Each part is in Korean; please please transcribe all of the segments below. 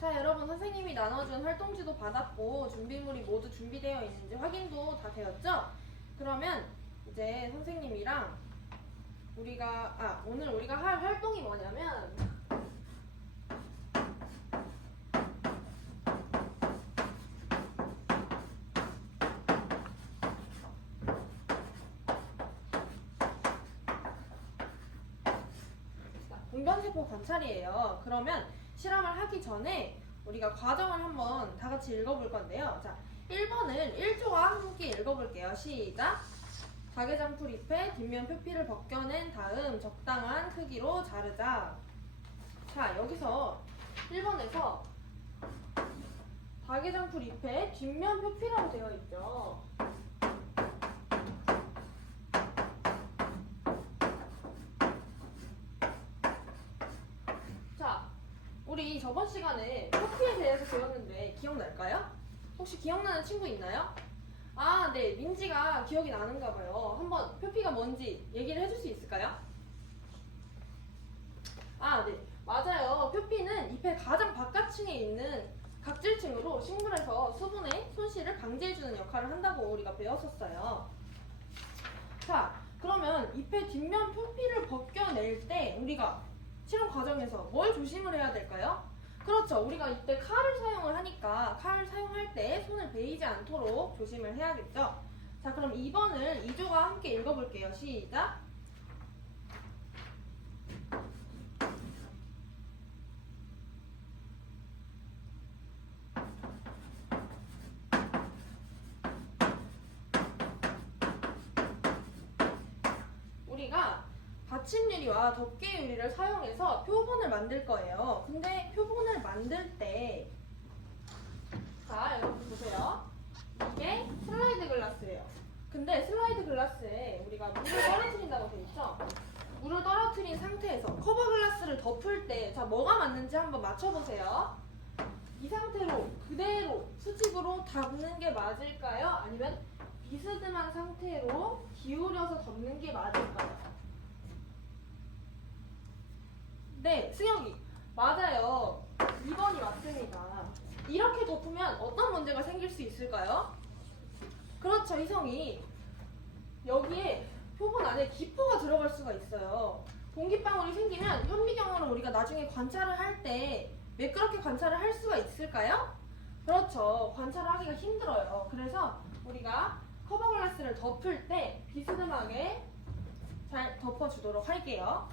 자, 여러분 선생님이 나눠준 활동지도 받았고 준비물이 모두 준비되어 있는지 확인도 다 되었죠? 그러면 이제 선생님이랑 오늘 우리가 할 활동이 뭐냐면 공변세포 관찰이에요. 그러면 실험을 하기 전에 우리가 과정을 한번 다 같이 읽어볼 건데요. 자, 1번을 1조와 함께 읽어볼게요. 시작! 자개장풀 잎의 뒷면 표피를 벗겨낸 다음 적당한 크기로 자르자. 자, 여기서 1번에서 자개장풀 잎의 뒷면 표피라고 되어 있죠. 자, 우리 저번 시간에 표피에 대해서 배웠는데 기억날까요? 혹시 기억나는 친구 있나요? 아, 네, 민지가 기억이 나는가 봐요. 한번 표피가 뭔지 얘기를 해줄 수 있을까요? 아, 네, 맞아요. 표피는 잎의 가장 바깥층에 있는 각질층으로 식물에서 수분의 손실을 방지해주는 역할을 한다고 우리가 배웠었어요. 자, 그러면 잎의 뒷면 표피를 벗겨낼 때 우리가 실험 과정에서 뭘 조심을 해야 될까요? 그렇죠. 우리가 이때 칼을 사용을 하니까 칼을 사용할 때 손을 베이지 않도록 조심을 해야겠죠. 자, 그럼 2번을 2조가 함께 읽어볼게요. 시작! 우리가 받침 유리와 덮개 유리를 사용해서 표본을 만들 거예요. 근데 표본을 만들 때 자, 여러분 보세요. 이게 슬라이드 글라스예요. 근데 슬라이드 글라스에 우리가 물을 떨어뜨린다고 돼 있죠? 물을 떨어뜨린 상태에서 커버 글라스를 덮을 때 자, 뭐가 맞는지 한번 맞춰보세요. 이 상태로 그대로 수직으로 덮는 게 맞을까요? 아니면 비스듬한 상태로 기울여서 덮는 게 맞을까요? 네, 승혁이 맞아요. 2번이 맞습니다. 이렇게 덮으면 어떤 문제가 생길 수 있을까요? 그렇죠, 희성이. 여기에 표본 안에 기포가 들어갈 수가 있어요. 공기방울이 생기면 현미경으로 우리가 나중에 관찰을 할 때 매끄럽게 관찰을 할 수가 있을까요? 그렇죠. 관찰을 하기가 힘들어요. 그래서 우리가 커버 글라스를 덮을 때 비스듬하게 잘 덮어주도록 할게요.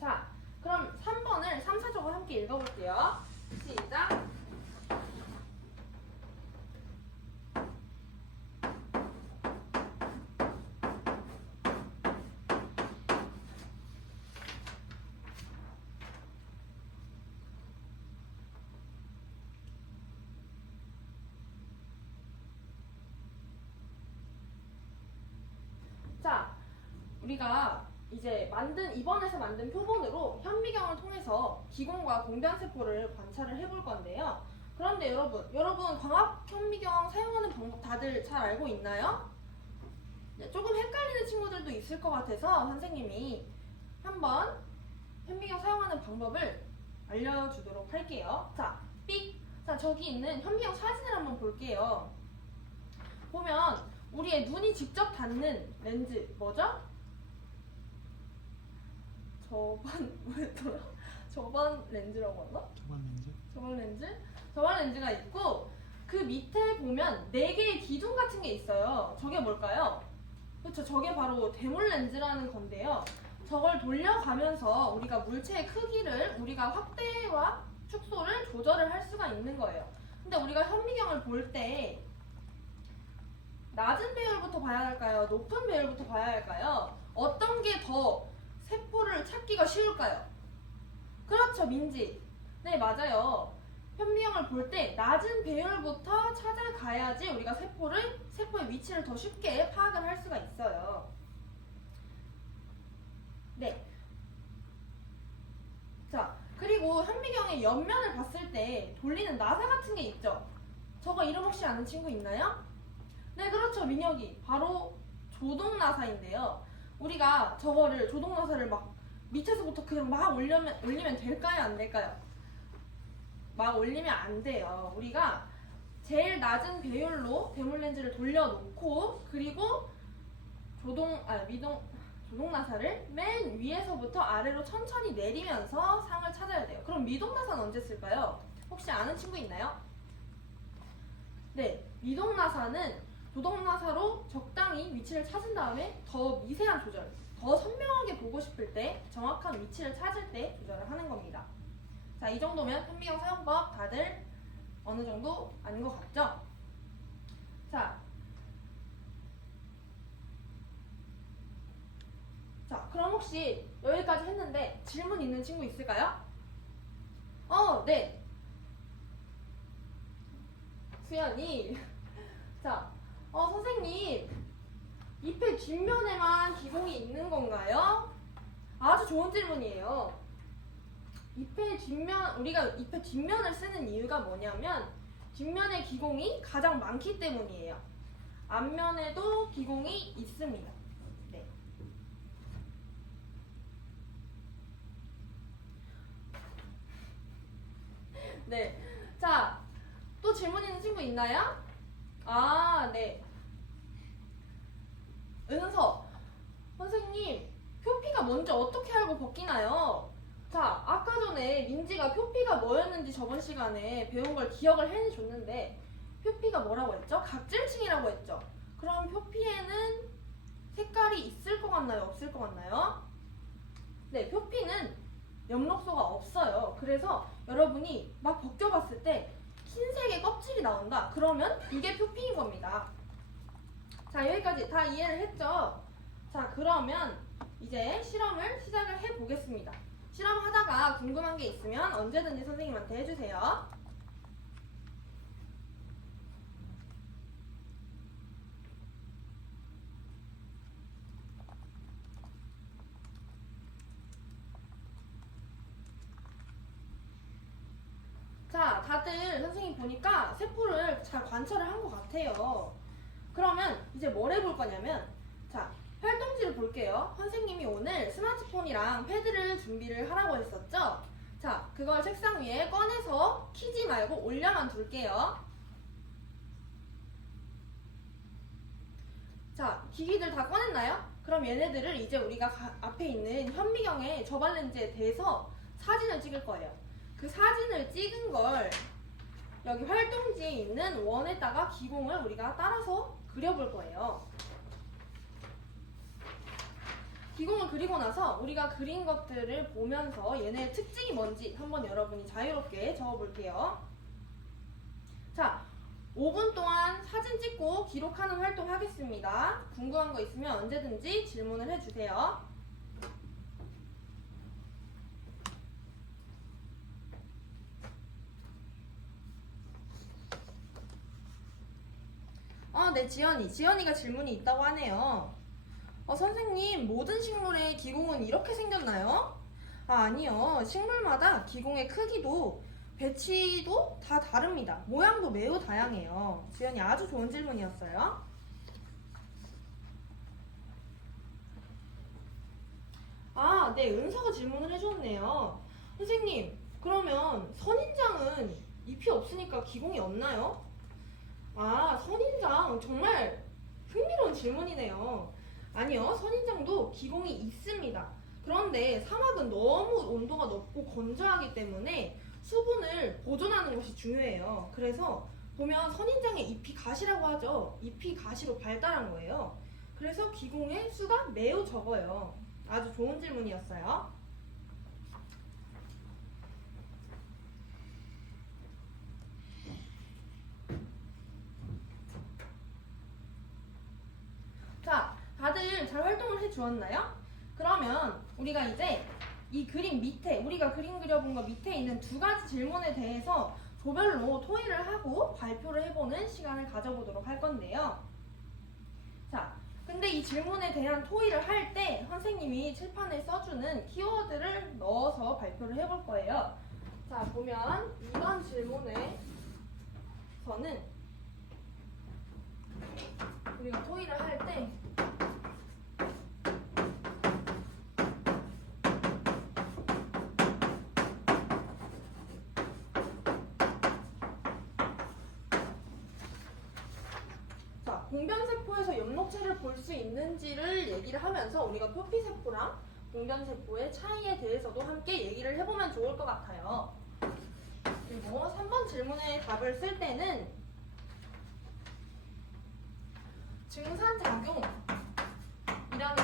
자, 그럼 3번을 3, 4조가 함께 읽어볼게요. 시작! 자, 우리가 이제 이번에서 만든 표본으로 현미경을 통해서 기공과 공변세포를 관찰을 해볼 건데요. 그런데 여러분 광학 현미경 사용하는 방법 다들 잘 알고 있나요? 네, 조금 헷갈리는 친구들도 있을 것 같아서 선생님이 한번 현미경 사용하는 방법을 알려주도록 할게요. 자, 삑! 자, 저기 있는 현미경 사진을 한번 볼게요. 보면 우리의 눈이 직접 닿는 렌즈 뭐죠? 뭐였더라? 저반 렌즈라고 하나? 저반 렌즈가 있고 그 밑에 보면 4개의 기둥 같은 게 있어요. 저게 뭘까요? 그렇죠. 저게 바로 대물 렌즈라는 건데요. 저걸 돌려가면서 우리가 물체의 크기를 우리가 확대와 축소를 조절을 할 수가 있는 거예요. 근데 우리가 현미경을 볼 때 낮은 배율부터 봐야 할까요? 높은 배율부터 봐야 할까요? 어떤 게 더 세포를 찾기가 쉬울까요? 그렇죠, 민지. 네, 맞아요. 현미경을 볼 때 낮은 배율부터 찾아가야지 우리가 세포의 위치를 더 쉽게 파악을 할 수가 있어요. 네. 자, 그리고 현미경의 옆면을 봤을 때 돌리는 나사 같은 게 있죠? 저거 이름 혹시 아는 친구 있나요? 네, 그렇죠, 민혁이. 바로 조동나사인데요. 우리가 저거를 조동나사를 막 밑에서부터 그냥 막 올리면 될까요, 안 될까요? 막 올리면 안 돼요. 우리가 제일 낮은 배율로 대물렌즈를 돌려놓고 그리고 조동나사를 맨 위에서부터 아래로 천천히 내리면서 상을 찾아야 돼요. 그럼 미동나사는 언제 쓸까요? 혹시 아는 친구 있나요? 네, 미동나사는 조동나사로 적당히 위치를 찾은 다음에 더 미세한 조절, 더 선명하게 보고 싶을 때 정확한 위치를 찾을 때 조절을 하는 겁니다. 자, 이 정도면 현미경 사용법 다들 어느 정도 아는 것 같죠? 자, 그럼 혹시 여기까지 했는데 질문 있는 친구 있을까요? 네. 수연이. 자, 선생님, 잎의 뒷면에만 기공이 있는 건가요? 아주 좋은 질문이에요. 우리가 잎의 뒷면을 쓰는 이유가 뭐냐면 뒷면에 기공이 가장 많기 때문이에요. 앞면에도 기공이 있습니다. 네. 네. 자, 또 질문 있는 친구 있나요? 네. 은서, 선생님, 표피가 뭔지 어떻게 알고 벗기나요? 자, 아까 전에 민지가 표피가 뭐였는지 저번 시간에 배운 걸 기억을 해줬는데 표피가 뭐라고 했죠? 각질층이라고 했죠? 그럼 표피에는 색깔이 있을 것 같나요? 없을 것 같나요? 네, 표피는 엽록소가 없어요. 그래서 여러분이 막 벗겨봤을 때 흰색의 껍질이 나온다. 그러면 이게 표피인 겁니다. 자, 여기까지 다 이해를 했죠? 자, 그러면 이제 실험을 시작을 해보겠습니다. 실험하다가 궁금한 게 있으면 언제든지 선생님한테 해주세요. 자, 다들 선생님 보니까 세포를 잘 관찰을 한 것 같아요. 그러면 이제 뭘 해볼 거냐면, 자, 활동지를 볼게요. 선생님이 오늘 스마트폰이랑 패드를 준비를 하라고 했었죠? 자, 그걸 책상 위에 꺼내서 키지 말고 올려만 둘게요. 자, 기기들 다 꺼냈나요? 그럼 얘네들을 이제 우리가 앞에 있는 현미경의 저발 렌즈에 대서 사진을 찍을 거예요. 그 사진을 찍은 걸 여기 활동지에 있는 원에다가 기공을 우리가 따라서 그려볼 거예요. 기공을 그리고 나서 우리가 그린 것들을 보면서 얘네의 특징이 뭔지 한번 여러분이 자유롭게 적어볼게요. 자, 5분 동안 사진 찍고 기록하는 활동 하겠습니다. 궁금한 거 있으면 언제든지 질문을 해주세요. 네, 지연이가 질문이 있다고 하네요. 선생님, 모든 식물의 기공은 이렇게 생겼나요? 아니요. 식물마다 기공의 크기도 배치도 다 다릅니다. 모양도 매우 다양해요. 지연이 아주 좋은 질문이었어요. 네, 은서가 질문을 해줬네요. 선생님, 그러면 선인장은 잎이 없으니까 기공이 없나요? 선인장 정말 흥미로운 질문이네요. 아니요, 선인장도 기공이 있습니다. 그런데 사막은 너무 온도가 높고 건조하기 때문에 수분을 보존하는 것이 중요해요. 그래서 보면 선인장의 잎이 가시라고 하죠. 잎이 가시로 발달한 거예요. 그래서 기공의 수가 매우 적어요. 아주 좋은 질문이었어요. 자, 다들 잘 활동을 해주었나요? 그러면 우리가 이제 이 그림 밑에, 우리가 그림 그려본 거 밑에 있는 두 가지 질문에 대해서 조별로 토의를 하고 발표를 해보는 시간을 가져보도록 할 건데요. 자, 근데 이 질문에 대한 토의를 할 때 선생님이 칠판에 써주는 키워드를 넣어서 발표를 해볼 거예요. 자, 보면 이번 질문에서는 우리가 토의를 할 때 공변세포에서 엽록체를 볼 수 있는지를 얘기를 하면서 우리가 표피세포랑 공변세포의 차이에 대해서도 함께 얘기를 해보면 좋을 것 같아요. 그리고 3번 질문에 답을 쓸 때는 증산작용이라는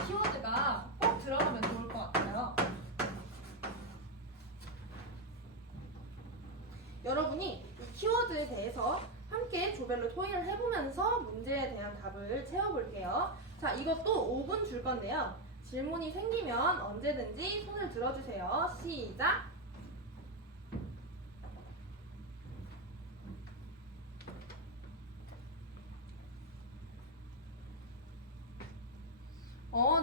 키워드가 꼭 들어가면 좋을 것 같아요. 여러분이 이 키워드에 대해서 함께 조별로 토의를 해보면서 문제에 대한 답을 채워볼게요. 자, 이것도 5분 줄 건데요. 질문이 생기면 언제든지 손을 들어주세요. 시작!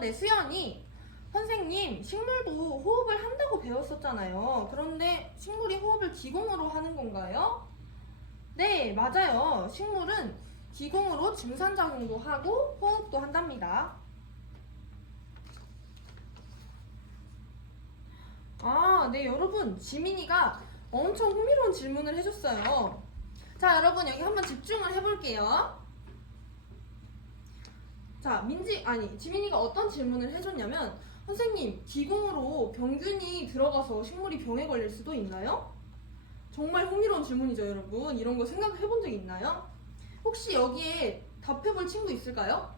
네, 수연이. 선생님, 식물도 호흡을 한다고 배웠었잖아요. 그런데 식물이 호흡을 기공으로 하는 건가요? 네, 맞아요. 식물은 기공으로 증산작용도 하고 호흡도 한답니다. 네, 여러분. 지민이가 엄청 흥미로운 질문을 해줬어요. 자, 여러분, 여기 한번 집중을 해볼게요. 자, 지민이가 어떤 질문을 해줬냐면, 선생님, 기공으로 병균이 들어가서 식물이 병에 걸릴 수도 있나요? 정말 흥미로운 질문이죠, 여러분. 이런 거 생각해 본 적 있나요? 혹시 여기에 답해볼 친구 있을까요?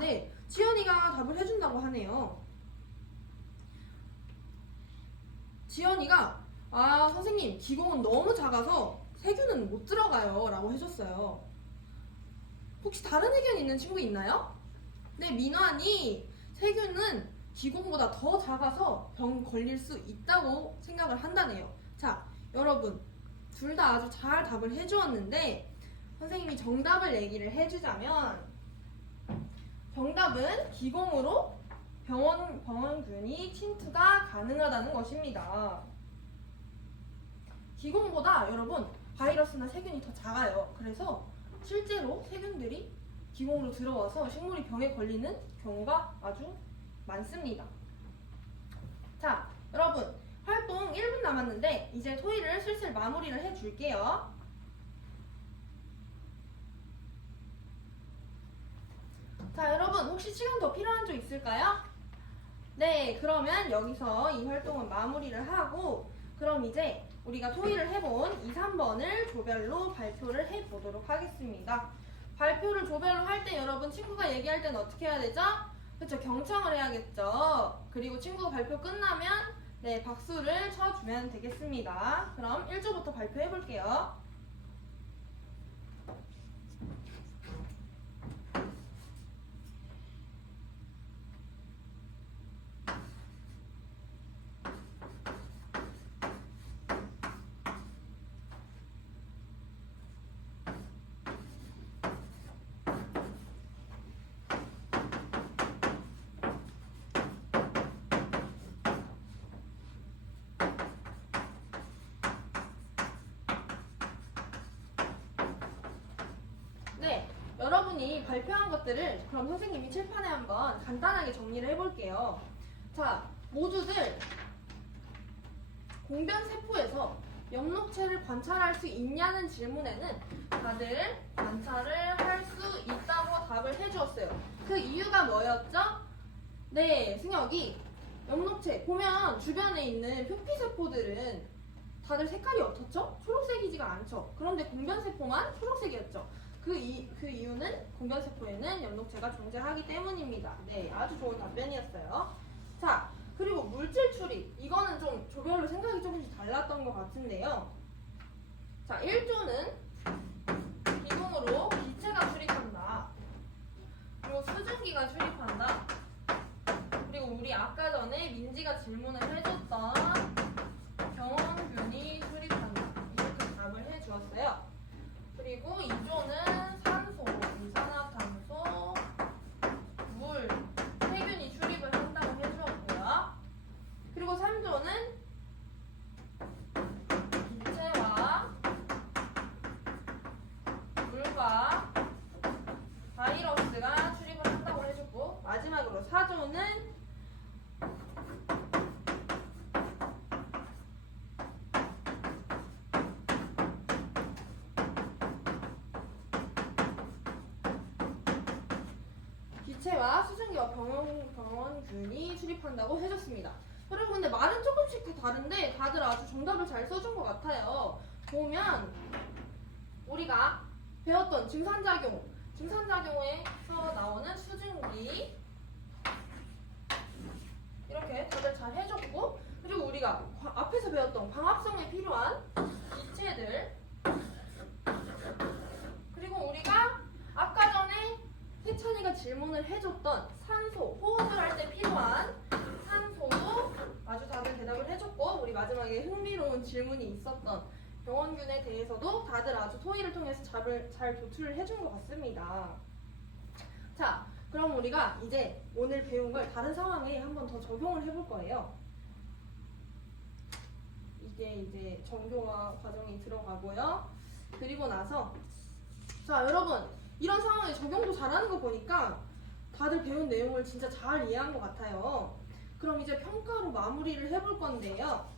네. 지연이가 답을 해준다고 하네요. 지연이가, 선생님, 기공은 너무 작아서 세균은 못 들어가요. 라고 해줬어요. 혹시 다른 의견 있는 친구 있나요? 네, 민환이 세균은 기공보다 더 작아서 병 걸릴 수 있다고 생각을 한다네요. 자, 여러분, 둘 다 아주 잘 답을 해주었는데 선생님이 정답을 얘기를 해주자면 정답은 기공으로 병원균이 침투가 가능하다는 것입니다. 기공보다 여러분 바이러스나 세균이 더 작아요. 그래서 실제로 세균들이 기공으로 들어와서 식물이 병에 걸리는 경우가 아주 많습니다. 자, 여러분 활동 1분 남았는데 이제 토의를 슬슬 마무리를 해줄게요. 자, 여러분 혹시 시간 더 필요한 쪽 있을까요? 네, 그러면 여기서 이 활동은 마무리를 하고 그럼 이제 우리가 토의를 해본 2, 3번을 조별로 발표를 해보도록 하겠습니다. 발표를 조별로 할 때 여러분 친구가 얘기할 때는 어떻게 해야 되죠? 그쵸, 경청을 해야겠죠. 그리고 친구가 발표 끝나면 네, 박수를 쳐주면 되겠습니다. 그럼 1조부터 발표해 볼게요. 네, 여러분이 발표한 것들을 그럼 선생님이 칠판에 한번 간단하게 정리를 해볼게요. 자, 모두들 공변세포에서 엽록체를 관찰할 수 있냐는 질문에는 다들 관찰을 할 수 있다고 답을 해주었어요. 그 이유가 뭐였죠? 네, 승혁이 엽록체 보면 주변에 있는 표피세포들은 다들 색깔이 어떻죠? 초록색이지가 않죠. 그런데 공변세포만 초록색이었죠. 그 이유는 공변세포에는 엽록체가 존재하기 때문입니다. 네, 아주 좋은 답변이었어요. 자, 그리고 물질 출입. 이거는 좀 조별로 생각이 조금씩 달랐던 것 같은데요. 자, 1조는 기공으로 기체가 출입한다. 그리고 수증기가 출입한다. 그리고 우리 아까 전에 민지가 질문을 해줬던 병원균이 출입한다. 이렇게 답을 해주었어요. 그리고 2조는 산소, 이산화탄소, 물, 세균이 출입을 한다고 해주었고요. 그리고 3조는 기체와 물과 바이러스가 출입을 한다고 해줬고 마지막으로 4조는 기체와 수증기와 병원균이 출입한다고 해줬습니다. 여러분 근데 말은 조금씩 다른데 다들 아주 정답을 잘 써준 것 같아요. 보면 우리가 배웠던 증산작용에서 나오는 수증기 이렇게 다들 잘 해줬고, 그리고 우리가 앞에서 배웠던 광합성에 필요한 기체들, 그리고 우리가 아까 전에 세찬이가 질문을 해줬던 산소, 호흡을 할 때 필요한 산소도 아주 다들 대답을 해줬고, 우리 마지막에 흥미로운 질문이 있었던 병원균에 대해서도 다들 아주 토의를 통해서 잘 도출을 해준 것 같습니다. 자, 그럼 우리가 이제 오늘 배운 걸 다른 상황에 한 번 더 적용을 해볼 거예요. 이제 정교화 과정이 들어가고요. 그리고 나서 자, 여러분 이런 상황에 적용도 잘하는 거 보니까 다들 배운 내용을 진짜 잘 이해한 것 같아요. 그럼 이제 평가로 마무리를 해볼 건데요.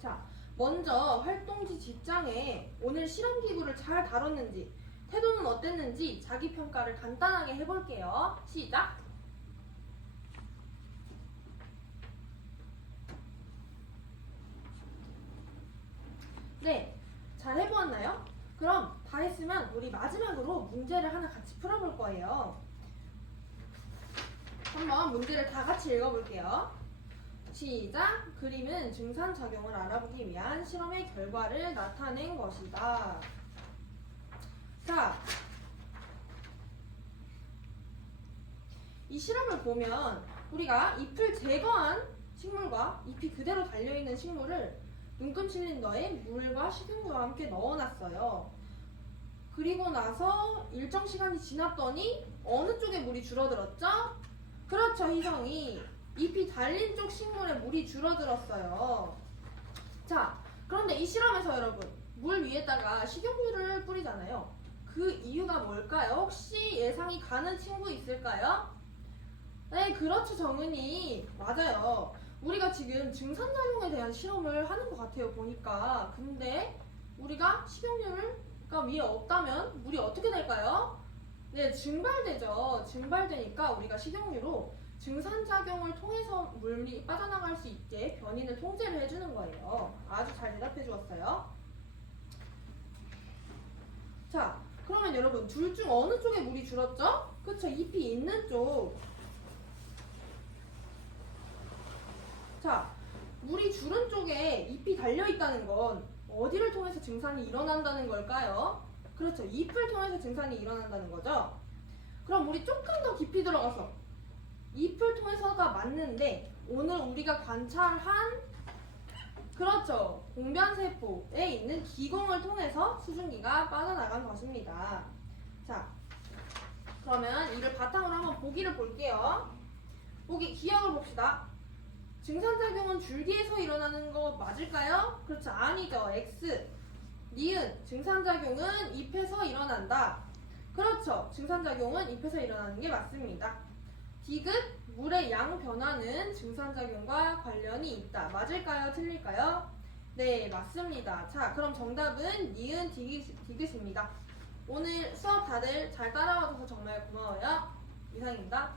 자, 먼저 활동지 뒷장에 오늘 실험기구를 잘 다뤘는지, 태도는 어땠는지 자기평가를 간단하게 해볼게요. 시작! 네, 잘 해보았나요? 그럼 다 했으면 우리 마지막으로 문제를 하나 같이 풀어볼 거예요. 한번 문제를 다 같이 읽어볼게요. 시작! 그림은 증산작용을 알아보기 위한 실험의 결과를 나타낸 것이다. 자, 이 실험을 보면 우리가 잎을 제거한 식물과 잎이 그대로 달려있는 식물을 눈금 실린더에 물과 식용유와 함께 넣어놨어요. 그리고 나서 일정 시간이 지났더니 어느 쪽에 물이 줄어들었죠? 그렇죠, 희성이. 잎이 달린 쪽 식물에 물이 줄어들었어요. 자, 그런데 이 실험에서 여러분 물 위에다가 식용유를 뿌리잖아요. 그 이유가 뭘까요? 혹시 예상이 가는 친구 있을까요? 네, 그렇죠, 정은이. 맞아요. 우리가 지금 증산작용에 대한 실험을 하는 것 같아요, 보니까. 근데 우리가 식용유가 위에 없다면 물이 어떻게 될까요? 네, 증발되죠. 증발되니까 우리가 식용유로 증산작용을 통해서 물이 빠져나갈 수 있게 변이를 통제를 해주는 거예요. 아주 잘 대답해 주었어요. 자, 그러면 여러분 둘 중 어느 쪽에 물이 줄었죠? 그쵸, 잎이 있는 쪽. 자, 물이 줄은 쪽에 잎이 달려있다는 건 어디를 통해서 증산이 일어난다는 걸까요? 그렇죠, 잎을 통해서 증산이 일어난다는 거죠. 그럼 우리 조금 더 깊이 들어가서 잎을 통해서가 맞는데 오늘 우리가 관찰한 그렇죠, 공변세포에 있는 기공을 통해서 수증기가 빠져나간 것입니다. 자, 그러면 이를 바탕으로 한번 보기를 볼게요. 보기 기억을 봅시다. 증산작용은 줄기에서 일어나는 거 맞을까요? 그렇죠, 아니죠. X. 니은 증산작용은 잎에서 일어난다. 그렇죠, 증산작용은 잎에서 일어나는 게 맞습니다. 디귿 물의 양 변화는 증산작용과 관련이 있다. 맞을까요? 틀릴까요? 네, 맞습니다. 자, 그럼 정답은 니은 디귿입니다. 오늘 수업 다들 잘 따라와줘서 정말 고마워요. 이상입니다.